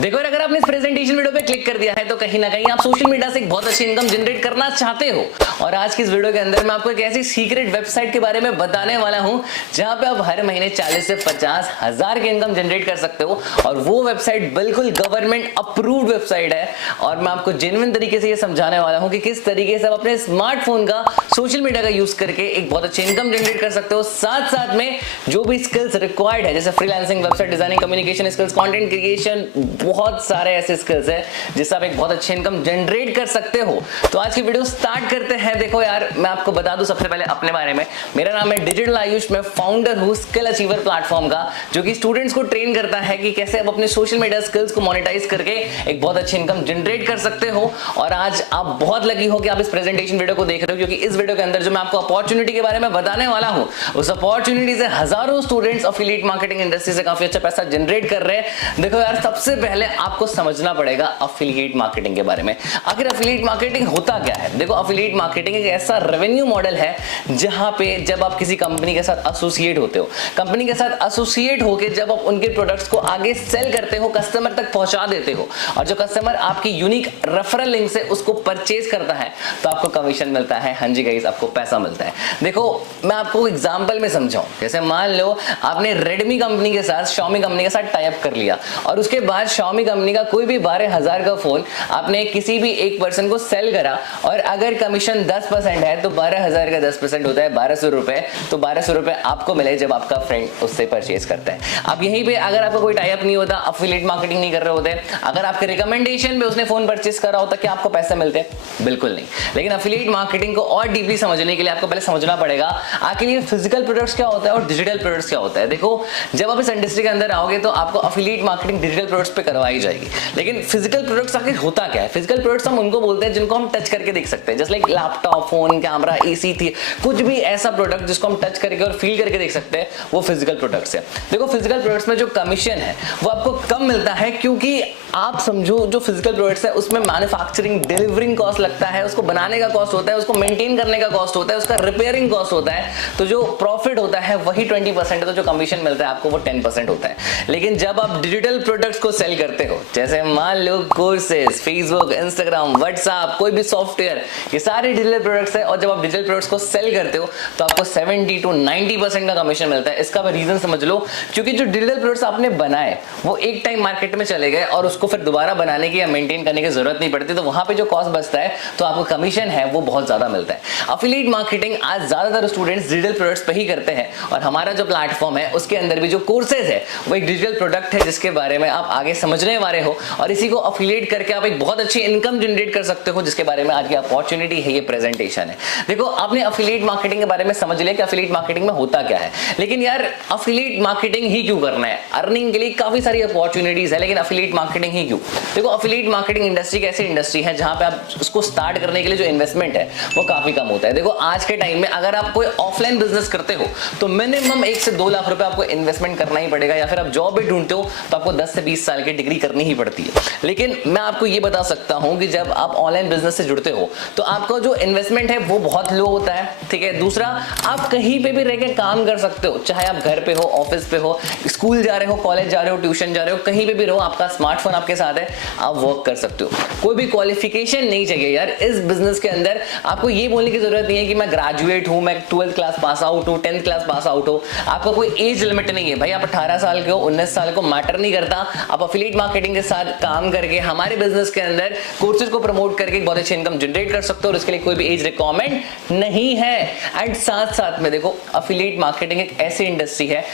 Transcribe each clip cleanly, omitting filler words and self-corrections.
देखो यार, अगर आपने इस प्रेजेंटेशन वीडियो पे क्लिक कर दिया है तो कहीं ना कहीं आप सोशल मीडिया से एक बहुत अच्छी इनकम जनरेट करना चाहते हो। और आज की इस वीडियो के अंदर मैं आपको एक ऐसी सीक्रेट वेबसाइट के बारे में बताने वाला हूं जहां पे आप हर महीने 40 से 50 हजार की इनकम जनरेट कर सकते हो। और वो वेबसाइट बिल्कुल गवर्नमेंट अप्रूव्ड वेबसाइट है। और मैं आपको जेन्युइन तरीके से ये समझाने वाला हूं कि किस तरीके से आप अपने स्मार्टफोन का सोशल मीडिया का यूज करके एक बहुत अच्छी इनकम जनरेट कर सकते हो। साथ साथ में जो भी स्किल्स रिक्वायर्ड है, जैसे freelancing, website designing, communication skills, content creation, बहुत सारे ऐसे स्किल्स है जिससे आप एक बहुत अच्छी इनकम जनरेट कर सकते हो। तो आज की वीडियो स्टार्ट करते हैं। देखो यार, मैं आपको बता दूं सबसे पहले अपने बारे में। मेरा नाम है डिजिटल आयुष, मैं फाउंडर हूं स्किल अचीवर प्लेटफॉर्म का, जो कि स्टूडेंट्स को ट्रेन करता है कि कैसे आप अपने सोशल मीडिया स्किल्स को मोनेटाइज करके एक बहुत अच्छी इनकम जनरेट कर सकते हो। और आज आप बहुत लकी हो कि आप इस प्रेजेंटेशन वीडियो को देख रहे हो, क्योंकि इस वीडियो के अंदर जो मैं आपको अपॉर्चुनिटी के बारे में बताने वाला हूं, उस अपॉर्चुनिटी से हजारों स्टूडेंट्स एफिलिएट मार्केटिंग इंडस्ट्री से काफी अच्छा पैसा जनरेट कर रहे हैं। देखो यार, सबसे पहले आपको समझना पड़ेगा एफिलिएट मार्केटिंग के बारे में। आखिर एफिलिएट मार्केटिंग होता क्या है? देखो, एफिलिएट मार्केटिंग एक ऐसा रेवेन्यू मॉडल है जहां पे जब आप किसी कंपनी के साथ एसोसिएट होते हो, कंपनी के साथ एसोसिएट होकर जब आप उनके प्रोडक्ट्स को आगे सेल करते हो, कस्टमर तक पहुंचा देते हो, और जो कस्टमर आपकी यूनिक रेफरल लिंक से उसको परचेज करता है तो आपको कमीशन मिलता है। हाँ जी गाइस, आपको पैसा मिलता है। देखो, मैं आपको एग्जांपल में समझाऊं। जैसे मान लो आपने रेडमी कंपनी के साथ Xiaomi कंपनी के साथ टाई अप कर लिया, और उसके बाद Xiaomi कंपनी का कोई भी 12,000 का फोन आपने किसी भी एक पर्सन को सेल करा, और अगर कमीशन 10% है तो 12,000 का 10% होता है 1200 रुपए। तो 1200 रुपए आपको मिले जब आपका फ्रेंड उससे परचेज करता है। अब यहीं पे अगर आपका कोई टाई अप नहीं होता, एफिलिएट मार्केटिंग नहीं कर रहे होते, अगर आपके रिकमेंडेशन पे उसने फोन परचेज करा होता, क्या आपको पैसे मिलते? बिल्कुल नहीं। लेकिन एफिलिएट मार्केटिंग को और डीपली समझने के लिए आपको पहले समझना पड़ेगा आखिर ये फिजिकल प्रोडक्ट्स क्या होता है और डिजिटल प्रोडक्ट्स क्या होता है। देखो, जब आप इस इंडस्ट्री के अंदर आओगे तो आपको एफिलिएट मार्केटिंग डिजिटल प्रोडक्ट्स पे करवाई जाएगी। लेकिन फिजिकल प्रोडक्ट्स आखिर होता क्या है? फिजिकल प्रोडक्ट्स हम उनको बोलते हैं जिनको हम टच करके देख सकते हैं, जैसे like laptop, phone, camera, AC थी, कुछ भी ऐसा प्रोडक्ट जिसको हम टच करके और फील करके देख सकते हैं, वो फिजिकल प्रोडक्ट्स है। देखो, फिजिकल प्रोडक्ट्स में जो कमीशन है वो आपको कम मिलता है, क्योंकि आप समझो जो फिजिकल प्रोडक्ट्स है उसमें मैन्युफैक्चरिंग, डिलीवरिंग कॉस्ट लगता है, उसको बनाने का कॉस्ट होता है, उसको मेंटेन करने का कॉस्ट होता है, उसका रिपेयरिंग कॉस्ट होता है। तो जो प्रॉफिट होता है वही 20% है, तो जो कमीशन मिलता है आपको वो 10% होता है। लेकिन जब आप डिजिटल प्रोडक्ट्स को सेल करते हो, जैसे मान लो कोर्सेज, फेसबुक, इंस्टाग्राम, व्हाट्सएप, कोई भी सॉफ्टवेयर, ये सारे डिजिटल प्रोडक्ट्स है, और जब आप डिजिटल प्रोडक्ट्स को सेल करते हो तो आपको 70 to 90% का कमीशन मिलता है। इसका रीजन समझ लो, क्योंकि जो डिजिटल प्रोडक्ट्स आपने बनाए वो एक टाइम मार्केट में चले गए और उसको फिर दोबारा बनाने की या मेंटेन करने की जरूरत नहीं पड़ती, तो वहां पे जो कॉस्ट बचता है तो आपको कमीशन है वो बहुत ज्यादा मिलता है। एफिलिएट मार्केटिंग आज ज्यादातर स्टूडेंट्स डिजिटल प्रोडक्ट्स पे ही करते हैं, और हमारा जो प्लेटफॉर्म है उसके अंदर भी जो कोर्सेज है वो एक डिजिटल प्रोडक्ट है जिसके बारे में आप आगे समझने वाले हो, और इसी को एफिलिएट करके आप एक बहुत अच्छी इनकम जनरेट कर सकते हो, जिसके बारे में आज की अपॉर्चुनिटी है, ये प्रेजेंटेशन है। देखो, आपने एफिलिएट मार्केटिंग के बारे में समझ लिया कि एफिलिएट मार्केटिंग में होता क्या है, लेकिन यार एफिलिएट मार्केटिंग ही क्यों करना है? अर्निंग के लिए काफी सारी अपॉर्चुनिटीज है, लेकिन एफिलिएट मार्केटिंग ही क्यों? देखो, एफिलिएट मार्केटिंग इंडस्ट्री एक ऐसी इंडस्ट्री है जहां पे आप उसको स्टार्ट करने के लिए जो इन्वेस्टमेंट है वो काफी कम होता है। देखो, आज के टाइम में अगर आप कोई ऑफलाइन बिजनेस करते हो तो मिनिमम 1 से 2 लाख रुपए आपको इन्वेस्टमेंट करना ही पड़ेगा, या फिर आप जॉब भी ढूंढते हो तो आपको 10 से 20 साल की डिग्री करनी ही पड़ती है। लेकिन मैं आपको ये बता सकता हूं कि जब आप ऑनलाइन बिजनेस से जुड़ते हो तो आपका जो इन्वेस्टमेंट है वो बहुत लो होता है, ठीक है। दूसरा, आप कहीं पे भी रह के काम कर सकते हो, चाहे आप घर पे हो, ऑफिस पे हो, स्कूल जा रहे हो, कॉलेज जा रहे हो, ट्यूशन जा रहे हो, कहीं पे भी रहो, आपका स्मार्टफोन आपके साथ है, आप वर्क कर सकते हो। कोई भी क्वालिफिकेशन नहीं चाहिए यार इस बिजनेस के अंदर। आपको ये बोलने की जरूरत नहीं है कि मैं ग्रेजुएट हूं, मैं 12th क्लास पास आउट हूं, 10th क्लास पास आउट हो। आपका कोई एज लिमिट नहीं है भाई, आप 18 साल के हो, 19 साल को मैटर नहीं करता। आप एफिलिएट मार्केटिंग के साथ काम करके हमारे बिजनेस के अंदर कोर्सेज को प्रमोट करके बहुत अच्छी इनकम जनरेट कर सकते हो, और इसके लिए कोई भी एज रिक्वायरमेंट नहीं है। एंड साथ साथ में देखो, एफिलिएट मार्केटिंग एक ऐसी इंडस्ट्री है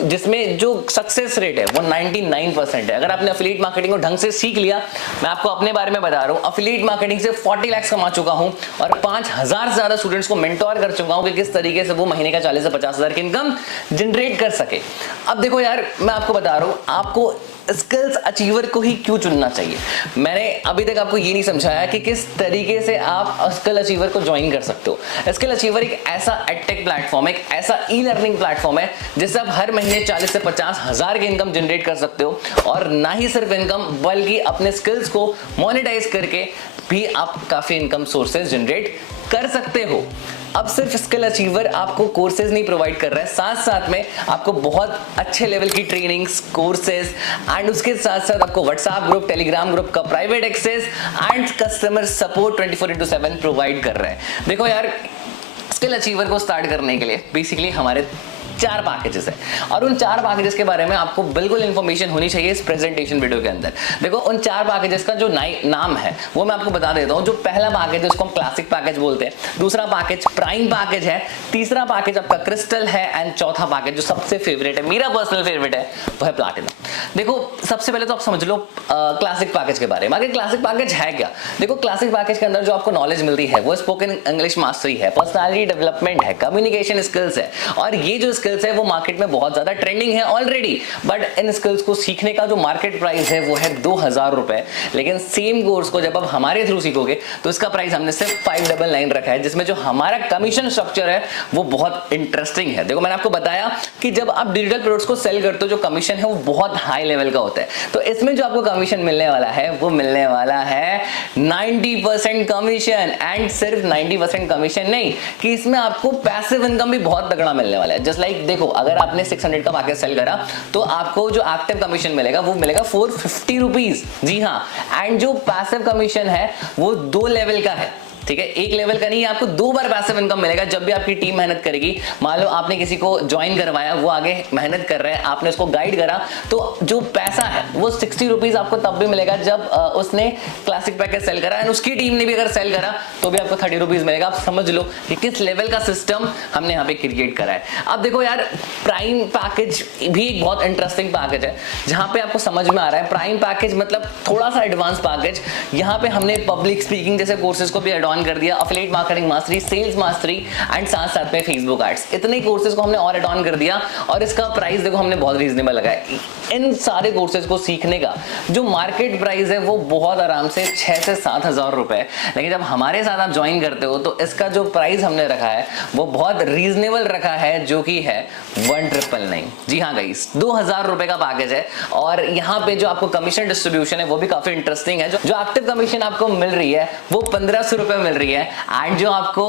जिसमें जो सक्सेस रेट है वो 99% है। अगर आपने एफिलिएट मार्केटिंग को ढंग से सीख लिया, मैं आपको अपने बारे में बता रहा हूं, एफिलिएट मार्केटिंग से 40 लाख कमा चुका हूं, और 5000 से ज्यादा स्टूडेंट्स को मेंटोर कर चुका हूं कि किस तरीके से वो महीने का 40 से 50 हजार की इनकम जनरेट कर सके। अब देखो यार, मैं आपको बता रहा हूं, आपको स्किल्स अचीवर को ही क्यों चुनना चाहिए। मैंने अभी तक आपको ये नहीं समझाया कि किस तरीके से आप स्किल अचीवर को ज्वाइन कर सकते हो। स्किल अचीवर एक ऐसा एडटेक प्लेटफॉर्म है, एक ऐसा ई लर्निंग प्लेटफॉर्म है जिससे आप हर महीने 40 से 50 हजार की इनकम जनरेट कर सकते हो, और ना ही सिर्फ इनकम बल्कि अपने स्किल्स को मोनेटाइज करके भी आप काफी इनकम सोर्सेज जनरेट कर सकते हो। अब सिर्फ स्किल अचीवर आपको कोर्सेज नहीं प्रोवाइड कर रहा है, साथ साथ में आपको बहुत अच्छे लेवल की ट्रेनिंग्स, कोर्सेज एंड उसके साथ साथ आपको व्हाट्सएप ग्रुप, टेलीग्राम ग्रुप का private access and customer support 24/7 provide कर रहा है। देखो यार, स्किल अचीवर को स्टार्ट करने के लिए बेसिकली हमारे 4 पैकेजेस है और उन 4 पैकेजेस के बारे में आपको बिल्कुल इंफॉर्मेशन होनी चाहिए इस प्रेजेंटेशन वीडियो के अंदर। देखो, उन 4 पैकेजेस का जो नाम है वो मैं आपको बता देता हूं। जो पहला पैकेज है उसको हम क्लासिक पैकेज बोलते हैं, दूसरा पैकेज प्राइम पैकेज है, तीसरा पैकेज आपका क्रिस्टल है एंड चौथा पैकेज जो सबसे फेवरेट है, मेरा पर्सनल फेवरेट है, वो है प्लैटिनम। देखो, सबसे पहले तो आप समझ लो क्लासिक पैकेज के बारे में। आगे क्लासिक पैकेज है क्या? देखो, क्लासिक पैकेज के अंदर जो आपको नॉलेज मिलती है वो स्पोकन इंग्लिश मास्टरी है, पर्सनालिटी डेवलपमेंट है, कम्युनिकेशन स्किल्स है और ये जो स्किल्स है वो मार्केट में बहुत ज्यादा ट्रेंडिंग है ऑलरेडी। बट इन स्किल्स को सीखने का जो मार्केट प्राइस है वो है 2000 रुपए, लेकिन सेम कोर्स को जब आप हमारे थ्रू सीखोगे तो इसका प्राइस हमने सिर्फ 599 रखा है, जिसमें जो हमारा कमीशन स्ट्रक्चर है वो बहुत इंटरेस्टिंग है। देखो, मैंने आपको बताया कि जब आप डिजिटल प्रोडक्ट्स को सेल करते हो जो कमीशन है वो बहुत हाई लेवल का होता है, तो इसमें जो आपको कमीशन मिलने वाला है वो मिलने वाला है 90% कमीशन। एंड सिर्फ 90% कमीशन नहीं, कि इसमें आपको पैसिव इनकम भी बहुत तगड़ा मिलने वाला है। जस्ट लाइक देखो, अगर आपने 600 का पैकेज सेल करा तो आपको जो एक्टिव कमीशन मिलेगा वो मिलेगा 450 रुपीज। जी हाँ, एंड जो पैसिव कमीशन है वो 2 लेवल का है, ठीक है, एक लेवल का नहीं है। आपको 2 बार पैसिव इनकम मिलेगा जब भी आपकी टीम मेहनत करेगी। मान लो आपने किसी को ज्वाइन करवाया, वो आगे मेहनत कर रहे हैं, आपने उसको गाइड करा, तो जो पैसा है वो 60 रुपीज आपको तब भी मिलेगा जब उसने क्लासिक पैकेज सेल करा, एंड उसकी टीम ने भी अगर सेल करा तो भी आपको 30 रुपीज मिलेगा। आप समझ लो कि किस लेवल का सिस्टम हमने यहाँ पे क्रिएट करा है। अब देखो यार, प्राइम पैकेज भी एक बहुत इंटरेस्टिंग पैकेज है जहां पे आपको समझ में आ रहा है प्राइम पैकेज मतलब थोड़ा सा एडवांस पैकेज। यहाँ पे हमने पब्लिक स्पीकिंग जैसे कोर्सेज को भी एड कर दिया, affiliate marketing mastery, sales mastery and साथ साथ में फेसबुक एड्स, इतने कोर्सेज को हमने और एड ऑन कर दिया और इसका प्राइस देखो हमने बहुत रीजनेबल लगाया। इन सारे कोर्सेज को सीखने का जो मार्केट प्राइस है वो बहुत आराम से 6 से 7 हजार रुपए है, लेकिन जब हमारे साथ आप ज्वाइन करते हो तो इसका जो प्राइस हमने रखा है वो बहुत रीजनेबल रखा है, जो कि है 1999। जी हाँ गाइस, 2000 रुपए का पैकेज है और यहाँ पे जो आपको कमीशन डिस्ट्रीब्यूशन है वो भी काफी इंटरेस्टिंग है। जो एक्टिव कमीशन आपको मिल रही है वो 1500 रुपए मिल रही है एंड जो आपको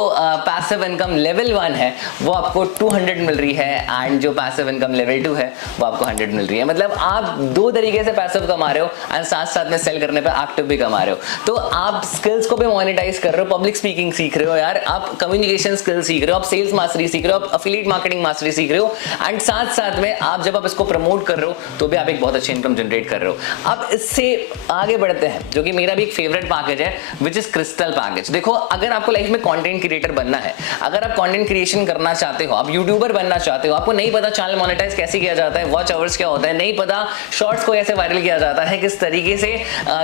पैसिव इनकम लेवल 1 है वो आपको 200 मिल रही है एंड जो पैसिव इनकम लेवल 2 है वो आपको 100 मिल रही है। मतलब आप 2 तरीके से पैसिव कमा रहे हो एंड साथ साथ में सेल करने पे एक्टिव भी कमा रहे हो। तो आप स्किल्स को भी मोनेटाइज कर रहे हो, पब्लिक स्पीकिंग सीख रहे हो यार, आप कम्युनिकेशन स्किल सीख रहे हो, आप सेल्स मास्टरी सीख रहे हो, आप एफिलिएट मार्केटिंग मास्टरी सीख रहे हो एंड साथ साथ में आप जब आप इसको प्रमोट कर रहे हो तो भी आप एक बहुत अच्छी इनकम जनरेट कर रहे हो। अब इससे आगे बढ़ते हैं जो कि मेरा भी एक फेवरेट पैकेज है, विच इज क्रिस्टल पैकेज। देखो, अगर आपको लाइफ में कंटेंट क्रिएटर बनना है, अगर आप कंटेंट क्रिएशन करना चाहते हो, आप यूट्यूबर बनना चाहते हो, आपको नहीं पता चैनल मोनेटाइज कैसे किया जाता है, वॉच आवर्स क्या होता है, नहीं पता शॉर्ट्स को कैसे वायरल किया जाता है, किस तरीके से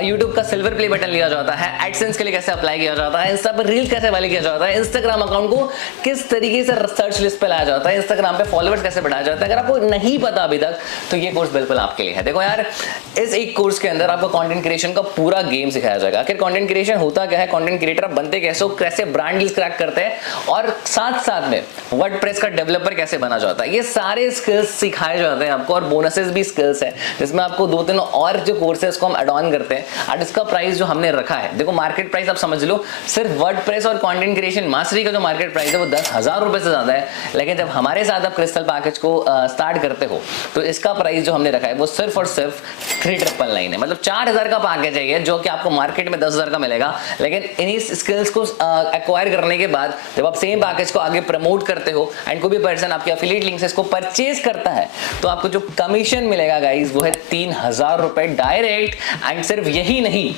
यूट्यूब का सिल्वर प्ले बटन लिया जाता है, एडसेंस के लिए कैसे अप्लाई किया जाता है, इंस्टा पर रील कैसे वायरल किया जाता है, इंस्टाग्राम अकाउंट को किस तरीके से सर्च लिस्ट पे लाया जाता है, इंस्टाग्राम पे फॉलोअर्स कैसे बढ़ाया जाता है, अगर आपको नहीं पता अभी तक तो ये कोर्स बिल्कुल आपके लिए है। देखो यार, इस एक कोर्स के अंदर आपको कंटेंट क्रिएशन का पूरा गेम सिखाया जाएगा। आखिर कंटेंट क्रिएशन होता क्या है, कंटेंट क्रिएटर बनते कैसे हो, कैसे ब्रांड डील्स क्रैक करते हैं और साथ साथ में वर्डप्रेस का डेवलपर कैसे बना जाता है, ये सारे स्किल्स सिखाए जाते हैं आपको और बोनसेस भी स्किल्स है जिसमें आपको 2-3 और जो कोर्सेज को हम एड ऑन करते हैं। और इसका प्राइस जो हमने रखा है, देखो मार्केट प्राइस आप समझ लो, सिर्फ वर्डप्रेस और कंटेंट क्रिएशन मास्टरी का जो मार्केट प्राइस है वो 10,000 रुपए से ज्यादा है, लेकिन जब हमारे साथ आप क्रिस्टल पैकेज को स्टार्ट करते हो तो इसका प्राइस जो हमने रखा है वो सिर्फ और सिर्फ 399 है। मतलब 4000 का पैकेज है ये, जो कि आपको मार्केट में 10,000 का मिलेगा, लेकिन इन्हीं स्किल्स को एक्वायर करने के बाद जब आप सेम पैकेज को आगे प्रमोट करते हो एंड कोई भी पर्सन आपके एफिलिएट लिंक से इसको परचेज करता है तो आपको जो कमीशन मिलेगा गाइस वो है 3000 रुपए डायरेक्ट। एंड सिर्फ यही नहीं,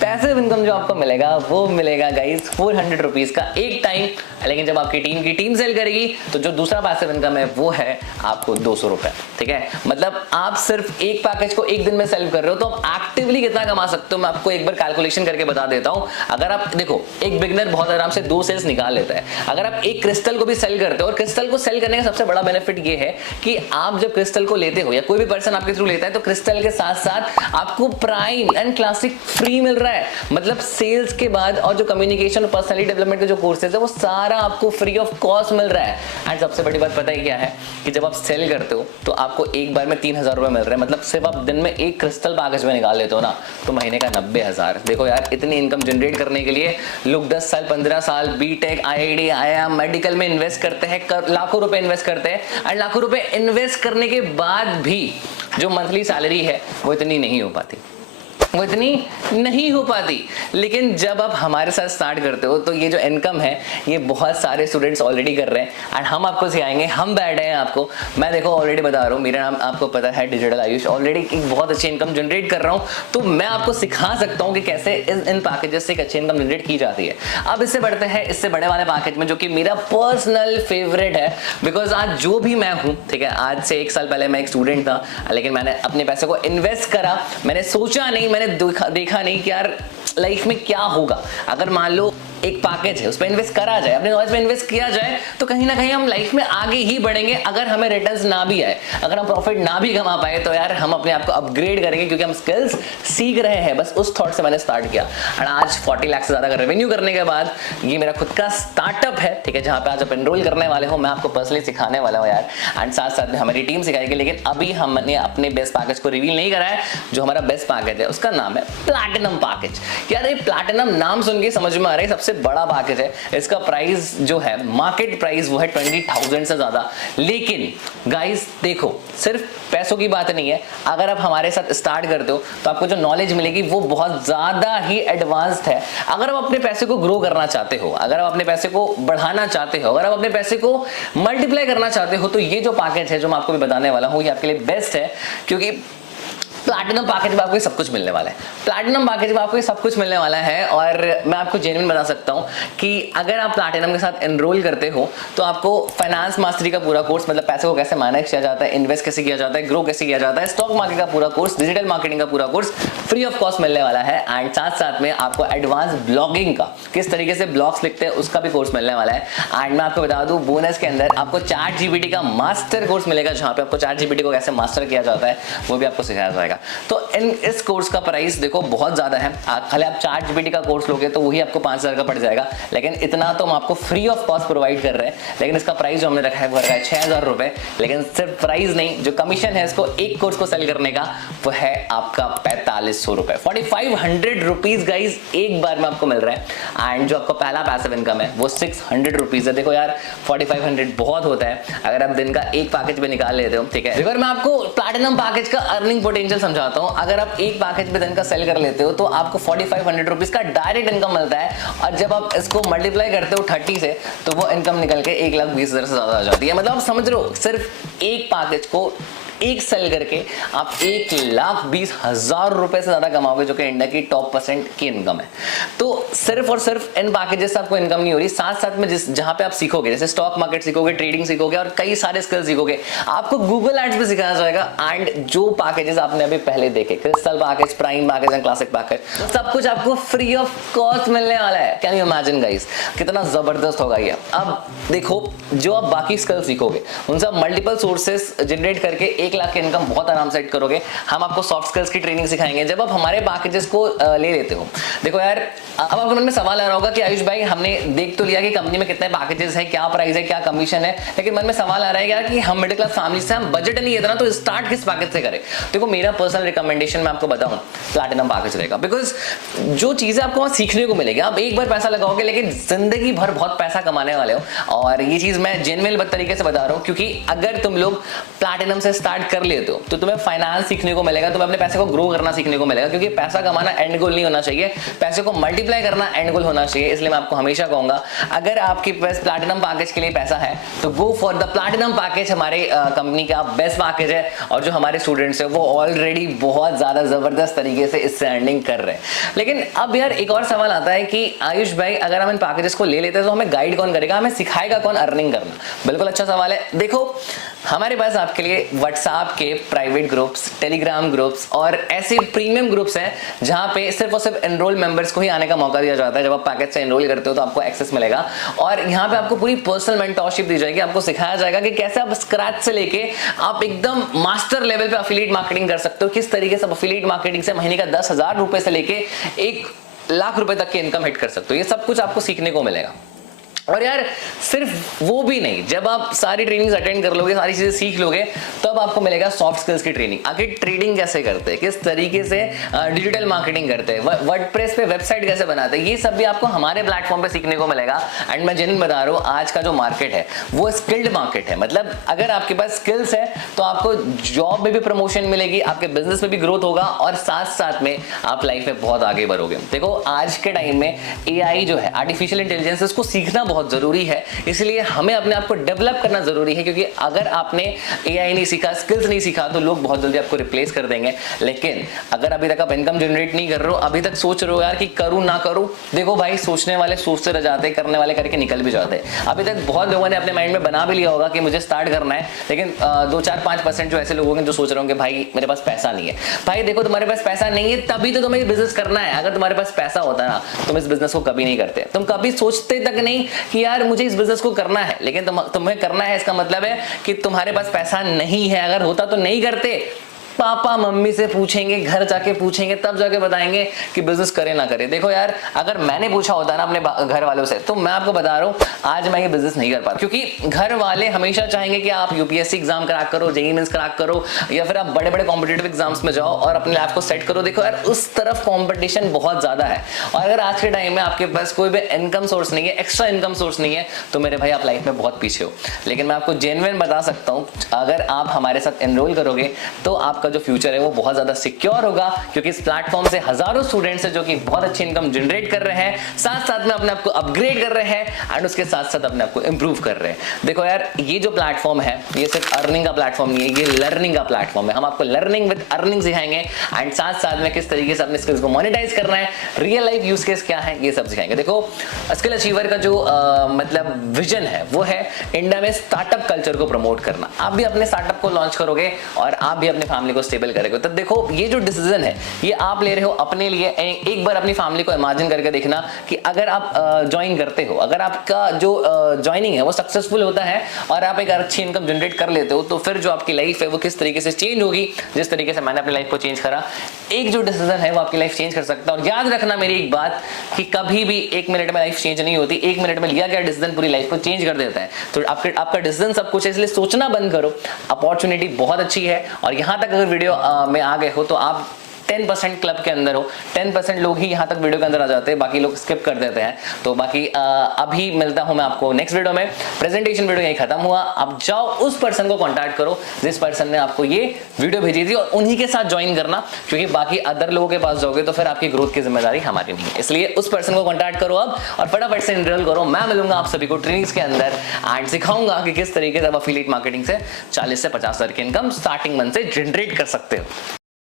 पैसिव इनकम जो आपको मिलेगा वो मिलेगा गाइस 400 रुपीज का एक टाइम, लेकिन जब आपकी टीम सेल करेगी तो जो दूसरा पैसिव इनकम है वो है आपको 200 रुपए। ठीक है, मतलब आप सिर्फ एक पैकेज को एक दिन में सेल कर रहे हो तो आप एक्टिवली कितना कमा सकते हो मैं आपको एक बार कैलकुलेशन करके बता देता हूं। अगर आप देखो, एक बिगनर बहुत आराम से 2 सेल्स निकाल लेता है। अगर आप एक क्रिस्टल को भी सेल करते हो, और क्रिस्टल को सेल करने का सबसे बड़ा बेनिफिट ये है कि आप जब क्रिस्टल को लेते हो या कोई भी पर्सन आपके थ्रू लेता है तो क्रिस्टल के साथ साथ आपको प्राइम एंड क्लासिक फ्री मिल रहा है। मतलब सेल्स के बाद और जो कम्युनिकेशन और पर्सनालिटी डेवलपमेंट के जो कोर्सेज है वो सारा आपको फ्री ऑफ कॉस्ट मिल रहा है। एंड सबसे बड़ी बात पता है क्या है कि जब आप सेल करते हो तो आपको एक बार में 3000 रुपए मिल रहे हैं। मतलब सिर्फ आप दिन में एक क्रिस्टल पैकेज में निकाल लेते हो ना तो महीने का 90,000। देखो यार, इतनी इनकम जनरेट करने के लिए लोग 10 साल 15 साल बीटेक IIT IIM मेडिकल में इन्वेस्ट करते हैं, लाखों रुपए इन्वेस्ट करते हैं, और लाखों रुपए इन्वेस्ट करने के बाद भी जो मंथली सैलरी है वो इतनी नहीं हो पाती, वो इतनी नहीं हो पाती। लेकिन जब आप हमारे साथ स्टार्ट करते हो तो ये जो इनकम है ये बहुत सारे स्टूडेंट्स ऑलरेडी कर रहे हैं, एंड हम आपको सिखाएंगे, हम बैठे हैं आपको। मैं देखो ऑलरेडी बता रहा हूँ, मेरा नाम आपको पता है डिजिटल आयुष, ऑलरेडी एक बहुत अच्छी इनकम जनरेट कर रहा हूँ, तो मैं आपको सिखा सकता हूँ कि कैसे इन पैकेजेस से एक अच्छी इनकम जनरेट की जाती है। अब इससे बढ़ते हैं इससे बड़े वाले पैकेज में, जो कि मेरा पर्सनल फेवरेट है, बिकॉज आज जो भी मैं हूँ, ठीक है, आज से 1 साल पहले मैं एक स्टूडेंट था, लेकिन मैंने अपने पैसे को इन्वेस्ट करा, मैंने सोचा नहीं, मैंने देखा नहीं कि यार लाइफ में क्या होगा अगर मान लो एक पैकेज है उस पर इन्वेस्ट करा जाए, अपने नॉलेज में इन्वेस्ट किया जाए, तो कहीं ना कहीं हम लाइफ में आगे ही बढ़ेंगे। अगर हमें रिटर्न्स ना भी आए, अगर हम प्रॉफिट ना भी कमा पाए, तो यार हम अपने आप को अपग्रेड करेंगे, क्योंकि हम स्किल्स सीख रहे हैं। बस उस थॉट से मैंने स्टार्ट किया, और आज 40 लाख से ज्यादा का रेवेन्यू करने के बाद ये मेरा खुद का स्टार्टअप है, ठीक है, जहां पे आज आप एनरोल करने वाले हो, मैं आपको पर्सनली सिखाने वाला हूं यार, एंड साथ साथ में हमारी टीम सिखाएगी। लेकिन अभी हमने अपने बेस्ट पैकेज को रिवील नहीं करा है। जो हमारा बेस्ट पैकेज है उसका नाम है प्लैटिनम पैकेज। यार ये प्लैटिनम नाम सुन के समझ में आ रहा है सबसे बड़ा पैकेज है, इसका प्राइस जो है मार्केट प्राइस वो है 20,000 से ज्यादा। लेकिन गाइस देखो, सिर्फ पैसों की बात नहीं है, अगर आप हमारे साथ स्टार्ट करते हो तो आपको जो नॉलेज मिलेगी वो बहुत ज्यादा ही एडवांस्ड है। अगर आप अपने पैसे को ग्रो करना चाहते हो, अगर आप अपने पैसे को बढ़ाना चाहते हो, अगर आप अपने पैसे को मल्टीप्लाई करना चाहते हो, तो ये जो पैकेज है जो मैं आपको भी बताने वाला हूं, ये आपके लिए बेस्ट है, क्योंकि प्लैटिनम पैकेज में आपको सब कुछ मिलने वाला है। प्लैटिनम पैकेज में आपको सब कुछ मिलने वाला है, और मैं आपको जेन्युइन बता सकता हूं कि अगर आप प्लैटिनम के साथ एनरोल करते हो तो आपको फाइनेंस मास्टरी का पूरा कोर्स, मतलब पैसे को कैसे मैनेज किया जाता है, इन्वेस्ट कैसे किया जाता है, ग्रो कैसे किया जाता है, स्टॉक मार्केट का पूरा कोर्स, डिजिटल मार्केटिंग का पूरा कोर्स फ्री ऑफ कॉस्ट मिलने वाला है। एंड साथ साथ में आपको एडवांस ब्लॉगिंग का, किस तरीके से ब्लॉग्स लिखते हैं उसका भी कोर्स मिलने वाला है। एंड मैं आपको बता दूं, बोनस के अंदर आपको ChatGPT का मास्टर कोर्स मिलेगा, जहां पे आपको ChatGPT को कैसे मास्टर किया जाता है वो भी आपको सिखाया जाएगा। तो इस कोर्स का प्राइस देखो बहुत ज्यादा है। खाली आप ChatGPT का कोर्स लोगे तो वही आपको 5,000 का पड़ जाएगा, लेकिन इतना तो हम आपको फ्री ऑफ कॉस्ट प्रोवाइड कर रहे हैं। लेकिन इसका प्राइस जो हमने रखा है वो रखा है 6,000 रुपए। लेकिन सिर्फ प्राइस नहीं, जो कमीशन है इसको एक कोर्स को सेल करने का वो है आपका 4,500 रुपए, 4,500 रुपीज गाइज एक बार में आपको मिल रहा है। एंड जो आपका पहला पैसिव इनकम है वो 600 रुपीज है। देखो यार 4,500 बहुत होता है अगर आप दिन का एक पैकेज पे निकाल लेते हो, ठीक है। अगर मैं आपको प्लैटिनम पैकेज का अर्निंग पोटेंशियल समझाता हूं, अगर आप एक पैकेज पे दिन का सेल कर लेते हो तो आपको 4,500 रुपीज का डायरेक्ट इनकम मिलता है, और जब आप इसको मल्टीप्लाई करते हो 30 से तो वो इनकम निकल के 1,20,000 से ज्यादा आ जाती है। मतलब आप समझ रहे हो, सिर्फ एक पैकेज को एक सेल करके आप 1,20,000 रुपए से ज्यादा कमाओगे, जो कि इंडिया की टॉप % की इनकम है। तो सिर्फ और सिर्फ इन पैकेजेस से आपको इनकम नहीं हो रही, साथ साथ में जहां पे आप सीखोगे, जैसे स्टॉक मार्केट सीखोगे, ट्रेडिंग सीखोगे और कई सारे स्किल सीखोगे, आपको गूगल एड्स पे सिखाया जाएगा। एंड जो पैकेजेस आपने अभी पहले देखे, crystal package, prime package and classic package, सब कुछ आपको फ्री ऑफ कॉस्ट मिलने वाला है। कैन यू इमेजिन गाइस, कितना जबरदस्त होगा ये। अब देखो, जो आप बाकी स्किल सीखोगे उनसे मल्टीपल सोर्सेस जनरेट करके 1 लाख की इनकम बहुत आराम से करोगे। हम आपको सॉफ्ट स्किल्स की ट्रेनिंग सिखाएंगे जब आप हमारे पैकेजेस को ले लेते हो। देखो यार, अब आपके मन में सवाल आ रहा होगा कि आयुष भाई हमने देख तो लिया कि कंपनी में कितने पैकेजेस है, क्या प्राइस है, क्या कमीशन है, लेकिन मन में सवाल आ रहा है यार कि हम मिडिल क्लास फैमिली से, हम बजट नहीं है इतना, तो स्टार्ट किस पैकेज से करें। देखो मेरा पर्सनल रिकमेंडेशन मैं आपको बताऊं, प्लैटिनम पैकेज रहेगा, बिकॉज जो चीजें आपको वहां सीखने को मिलेगी, आप एक बार पैसा लगाओगे लेकिन जिंदगी भर बहुत पैसा कमाने वाले हो। और ये चीज मैं जेन्युइन तरीके से बता रहा हूं, क्योंकि अगर तुम लोग प्लैटिनम से स्टार्ट कर लेते हो तो तुम्हें फाइनेंस सीखने को मिलेगा, तुम्हें अपने पैसे को ग्रो करना सीखने को मिलेगा, क्योंकि पैसा कमाना एंड गोल नहीं होना चाहिए, पैसे को मल्टीप्लाई करना एंड गोल होना चाहिए। इसलिए मैं आपको हमेशा कहूंगा, अगर आपके पास प्लैटिनम पैकेज के लिए पैसा है तो go for the platinum package. हमारे कंपनी का बेस्ट पैकेज है, और जो हमारे स्टूडेंट्स है वो ऑलरेडी बहुत ज्यादा जबरदस्त तरीके से इससे अर्निंग कर रहे हैं। लेकिन अब यार एक और सवाल आता है कि आयुष भाई अगर हम इन पैकेजेस को ले लेते हैं तो हमें गाइड कौन करेगा, हमें सिखाएगा कौन अर्निंग करना। बिल्कुल अच्छा सवाल है। देखो हमारे पास आपके लिए व्हाट्सएप के प्राइवेट ग्रुप्स, टेलीग्राम ग्रुप्स और ऐसे प्रीमियम ग्रुप्स हैं जहां पे सिर्फ और सिर्फ एनरोल मेंबर्स को ही आने का मौका दिया जाता है। जब आप पैकेज से एनरोल करते हो तो आपको एक्सेस मिलेगा, और यहाँ पे आपको पूरी पर्सनल मेंटरशिप दी जाएगी। आपको सिखाया जाएगा कि कैसे आप स्क्रैच से लेके आप एकदम मास्टर लेवल पे एफिलिएट मार्केटिंग कर सकते हो, किस तरीके से आप एफिलिएट मार्केटिंग से महीने का 10,000 रुपए से लेके 1 लाख रुपए तक की इनकम हिट कर सकते हो। ये सब कुछ आपको सीखने को मिलेगा। और यार सिर्फ वो भी नहीं, जब आप सारी ट्रेनिंग्स अटेंड कर लोगे, सारी चीजें सीख लोगे, तब आपको मिलेगा सॉफ्ट स्किल्स की ट्रेनिंग। आखिर ट्रेडिंग कैसे करते हैं, किस तरीके से डिजिटल मार्केटिंग करते हैं, वर्डप्रेस पे वेबसाइट कैसे बनाते हैं, ये सब भी आपको हमारे प्लेटफॉर्म पे सीखने को मिलेगा। एंड मैं जिन बता रहा हूँ, आज का जो मार्केट है वो स्किल्ड मार्केट है। मतलब अगर आपके पास स्किल्स है तो आपको जॉब में भी प्रमोशन मिलेगी, आपके बिजनेस में भी ग्रोथ होगा, और साथ साथ में आप लाइफ में बहुत आगे बढ़ोगे। देखो आज के टाइम में एआई जो है, आर्टिफिशियल इंटेलिजेंस, इसको सीखना बहुत जरूरी है। इसलिए हमें अपने आप को डेवलप करना जरूरी है, क्योंकि अगर आपने एआई नहीं सीखा, स्किल्स नहीं सीखा, तो लोग बहुत जल्दी आपको रिप्लेस कर देंगे। लेकिन अगर अभी तक आप इनकम जनरेट नहीं कर रहे हो, अभी तक सोच रहे हो यार कि करूं ना करूं, देखो भाई, सोचने वाले सोचते रह जाते, करने वाले करके निकल भी जाते हैं। अभी तक बहुत लोगों ने अपने माइंड में बना भी लिया होगा कि मुझे स्टार्ट करना है, लेकिन 2-4-5% जो ऐसे लोग होंगे जो सोच रहे होंगे भाई मेरे पास पैसा नहीं है। भाई देखो, तुम्हारे पास पैसा नहीं है तभी तो तुम्हें बिजनेस करना है। अगर तुम्हारे पास पैसा होता ना, तुम इस बिजनेस को कभी नहीं करते। तुम कभी सोचते तक नहीं कि यार मुझे इस बिजनेस को करना है, लेकिन तुम्हें करना है, इसका मतलब है कि तुम्हारे पास पैसा नहीं है। अगर होता तो नहीं करते। पापा मम्मी से पूछेंगे, घर जाके पूछेंगे, तब जाके बताएंगे कि बिजनेस करे ना करे। देखो यार, अगर मैंने पूछा होता ना अपने घर वालों से, तो मैं आपको बता रहा हूं आज मैं ये बिजनेस नहीं कर पाता, क्योंकि घर वाले हमेशा चाहेंगे कि आप यूपीएससी एग्जाम क्रैक करो, जेईई मेंस क्रैक करो, या फिर आप बड़े बड़े कॉम्पिटिटिव एग्जाम्स में जाओ और अपने लाइफ को सेट करो। देखो यार, उस तरफ कॉम्पिटिशन बहुत ज्यादा है, और अगर आज के टाइम में आपके पास कोई भी इनकम सोर्स नहीं है, एक्स्ट्रा इनकम सोर्स नहीं है, तो मेरे भाई आप लाइफ में बहुत पीछे हो। लेकिन मैं आपको जेन्युइन बता सकता हूं, अगर आप हमारे साथ एनरोल करोगे तो आपका जो फ्यूचर है वो बहुत ज्यादा सिक्योर होगा, क्योंकि इस प्लेटफॉर्म से हजारों स्टूडेंट्स हैं जो कि बहुत अच्छी इनकम जनरेट कर रहे हैं, साथ साथ में अपने आप को अपग्रेड कर रहे हैं, एंड उसके साथ साथ अपने आप को इंप्रूव कर रहे हैं। देखो यार, ये जो प्लेटफॉर्म है ये सिर्फ अर्निंग का प्लेटफॉर्म नहीं है, ये लर्निंग का प्लेटफॉर्म है। हम आपको लर्निंग विद अर्निंग सिखाएंगे, एंड साथ साथ में किस तरीके से अपने स्किल्स को मोनेटाइज करना है, रियल लाइफ यूज केस क्या है, ये सब सिखाएंगे। देखो, स्किल अचीवर का जो मतलब विजन है वो है इंडिया में स्टार्टअप कल्चर को प्रमोट करना। आप भी अपने स्टार्टअप को लॉन्च करोगे और आप भी अपने फैमिली को स्टेबल करोगे। तो देखो, ये जो डिसीजन है ये आप ले रहे हो अपने लिए। एक बार अपनी फैमिली को इमेजिन करके देखना कि अगर आप ज्वाइन करते हो, अगर आपका जो ज्वाइनिंग है वो सक्सेसफुल होता है और आप एक अच्छी इनकम जनरेट कर लेते हो, तो फिर जो आपकी लाइफ है वो किस तरीके से चेंज होगी, जिस तरीके से मैंने अपनी लाइफ को चेंज करा। एक जो डिसीजन है वो आपकी लाइफ चेंज कर सकता है। और याद रखना मेरी एक बात कि कभी भी 1 मिनट में लाइफ चेंज नहीं होती। 1 मिनट में लिया गया डिसीजन पूरी लाइफ को चेंज कर देता है। तो आपका डिसीजन सब कुछ है, इसलिए सोचना बंद करो। अपॉर्चुनिटी बहुत अच्छी है, और यहां तक अगर वीडियो में आ गए हो तो आप 10% क्लब के अंदर हो। 10% लोग ही यहाँ तक वीडियो के अंदर आ जाते हैं, बाकी लोग स्किप कर देते हैं। तो बाकी अभी मिलता हूं मैं आपको नेक्स्ट वीडियो में। प्रेजेंटेशन वीडियो यही खत्म हुआ। आप जाओ उस पर्सन को कांटेक्ट करो जिस पर्सन ने आपको ये वीडियो भेजी थी, और उन्हीं के साथ ज्वाइन करना, क्योंकि बाकी अदर लोगों के पास जाओगे तो फिर आपकी ग्रोथ की जिम्मेदारी हमारी नहीं है। इसलिए उस पर्सन को कांटेक्ट करो अब, और फटाफट से एनरोल करो। मैं मिलूंगा आप सभी को ट्रेनिंग्स के अंदर, एंड सिखाऊंगा कि किस तरीके से आप एफिलिएट मार्केटिंग से 40 से 50 हज़ार की इनकम स्टार्टिंग मंथ से जनरेट कर सकते हो।